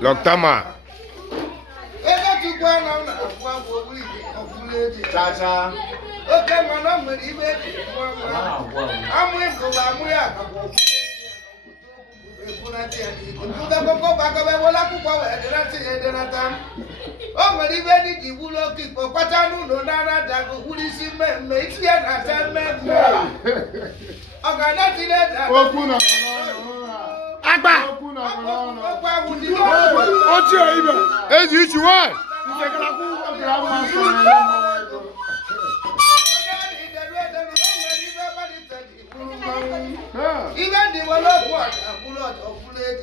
Loktama. Chacha. Okay, man, I'm going to eat it. I'm going to go back. Oh, but even if you will look for Patanu, no, that who is in men, makes you not tell men. I got nothing Agba. What's your even? As usual. Even the one of what a bullet of bullet.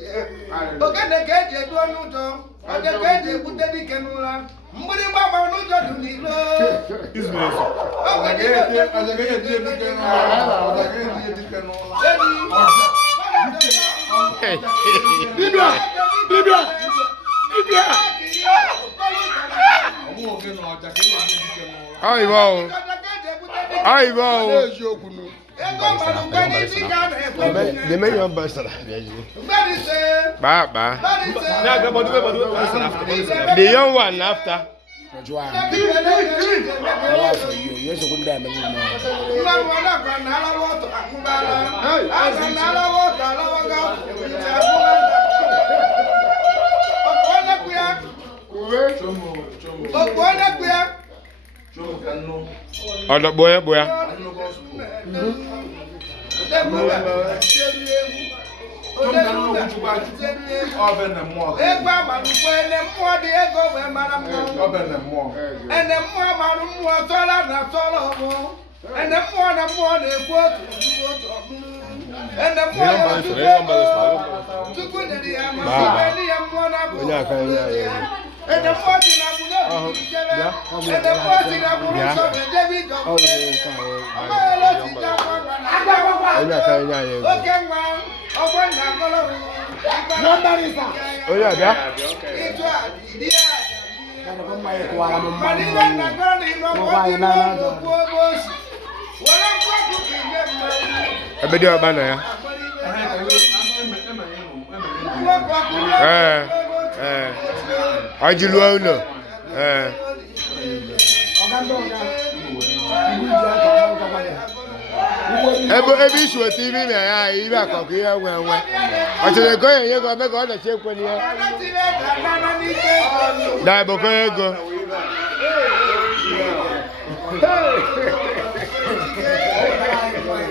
Okay, the gate, you don't know. Or the gate, you put the canula. Money, Baba, no, don't need business. Oh, I get the main ambassador. Baba. The young one after. Yes, Other boy, boy. And the 14 and the 14 Ajiluano. Every issue with TV, I even cook here when I said, go and you go back on the shape when you die.